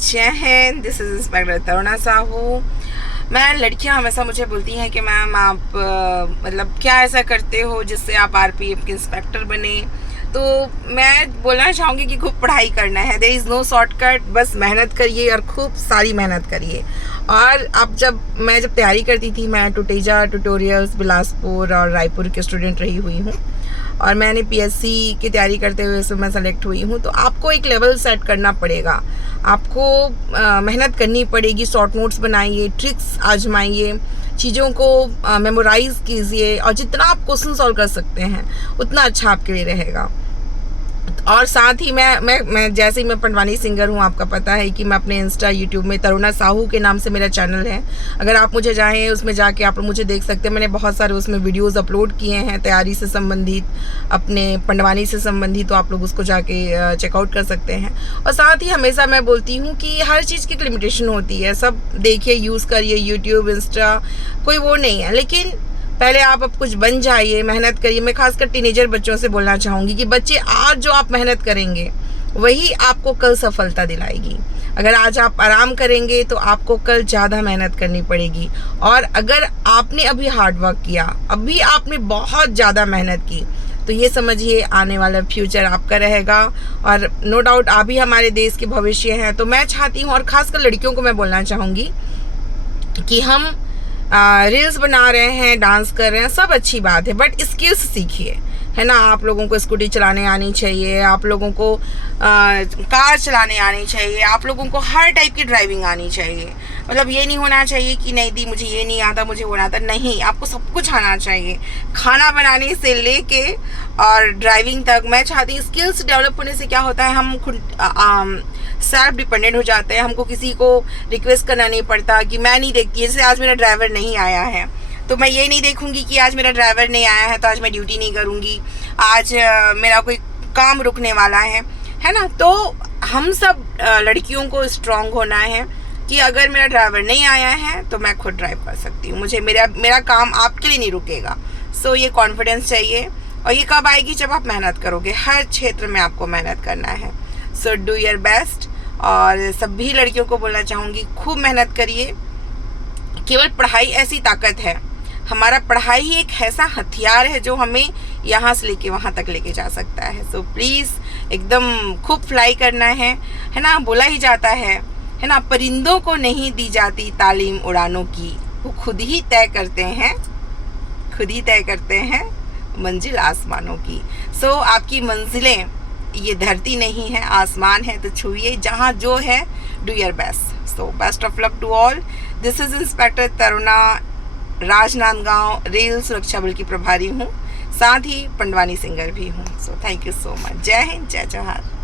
जय Hind. This is inspector Taruna Sahu. मैं लड़कियां हमेशा मुझे बोलती हैं कि मैम आप मतलब क्या ऐसा करते हो जिससे आप आरपीएफ के इंस्पेक्टर बने। तो मैं बोलना चाहूँगी कि खूब पढ़ाई करना है। देयर इज़ नो शॉर्टकट, बस मेहनत करिए और खूब सारी मेहनत करिए। और अब मैं जब तैयारी करती थी, मैं टुटेजा ट्यूटोरियल्स बिलासपुर और रायपुर के स्टूडेंट रही हुई हूँ और मैंने पीएससी की तैयारी करते हुए इसमें मैं सेलेक्ट हुई हूँ। तो आपको एक लेवल सेट करना पड़ेगा, आपको मेहनत करनी पड़ेगी। शॉर्ट नोट्स बनाइए, ट्रिक्स आजमाइए, चीज़ों को मेमोराइज़ कीजिए और जितना आप क्वेश्चन सॉल्व कर सकते हैं उतना अच्छा आपके लिए रहेगा। और साथ ही मैं जैसे ही मैं पंडवानी सिंगर हूँ, आपका पता है कि मैं अपने इंस्टा यूट्यूब में तरुणा साहू के नाम से मेरा चैनल है। अगर आप मुझे चाहें उसमें जाके आप मुझे देख सकते हैं। मैंने बहुत सारे उसमें वीडियोस अपलोड किए हैं तैयारी से संबंधित, अपने पंडवानी से संबंधित, तो आप लोग उसको जाके चेकआउट कर सकते हैं। और साथ ही हमेशा मैं बोलती हूँ कि हर चीज़ की एक लिमिटेशन होती है। सब देखिए, यूज़ करिए यूट्यूब इंस्टा, कोई वो नहीं है, लेकिन पहले आप अब कुछ बन जाइए, मेहनत करिए। मैं खासकर टीनेजर बच्चों से बोलना चाहूँगी कि बच्चे, आज जो आप मेहनत kरेंगे वही आपको कल सफलता दिलाएगी। अगर आज आप आराम करेंगे तो आपको कल ज़्यादा मेहनत करनी पड़ेगी। और अगर आपने अभी हार्ड वर्क किया, अभी आपने बहुत ज़्यादा मेहनत की, तो ये समझिए आने वाला फ्यूचर आपका रहेगा। और नो डाउट आप ही हमारे देश के भविष्य हैं। तो मैं चाहती हूँ, और ख़ासकर लड़कियों को मैं बोलना चाहूँगी कि हम रील्स बना रहे हैं, डांस कर रहे हैं, सब अच्छी बात है, बट स्किल्स सीखिए, है ना। आप लोगों को स्कूटी चलाने आनी चाहिए, आप लोगों को कार चलाने आनी चाहिए, आप लोगों को हर टाइप की ड्राइविंग आनी चाहिए। मतलब ये नहीं होना चाहिए कि नहीं दी मुझे ये नहीं आता, मुझे वो नहीं आता। नहीं, आपको सब कुछ आना चाहिए, खाना बनाने से लेके और ड्राइविंग तक। मैं चाहती हूँ स्किल्स डेवलप होने से क्या होता है, हम खुद सेल्फ डिपेंडेंट हो जाते हैं। हमको किसी को रिक्वेस्ट करना नहीं पड़ता कि मैं नहीं देखती, जैसे आज मेरा ड्राइवर नहीं आया है तो मैं ये नहीं देखूंगी कि आज मेरा ड्राइवर नहीं आया है तो आज मैं ड्यूटी नहीं करूंगी, आज मेरा कोई काम रुकने वाला है ना। तो हम सब लड़कियों को स्ट्रांग होना है कि अगर मेरा ड्राइवर नहीं आया है तो मैं खुद ड्राइव कर सकती हूँ, मुझे मेरा काम आपके लिए नहीं रुकेगा। सो ये कॉन्फिडेंस चाहिए। और ये कब आएगी, जब आप मेहनत करोगे। हर क्षेत्र में आपको मेहनत करना है। So do your best. और सभी लड़कियों को बोलना चाहूँगी, खूब मेहनत करिए। केवल पढ़ाई ऐसी ताकत है, हमारा पढ़ाई ही एक ऐसा हथियार है जो हमें यहाँ से लेके वहाँ तक लेके जा सकता है। सो प्लीज़ एकदम खूब फ्लाई करना है ना। बोला ही जाता है ना, परिंदों को नहीं दी जाती तालीम उड़ानों की, वो खुद ही तय करते हैं मंजिल आसमानों की। सो आपकी मंजिलें ये धरती नहीं है, आसमान है, तो छुइए जहाँ जो है। Do your best. So best of luck to all. This is inspector Taruna, Rajnandgaon rail सुरक्षा बल की प्रभारी हूँ, साथ ही पंडवानी सिंगर भी हूँ। So thank you so much. जय हिंद, जय जवाहर।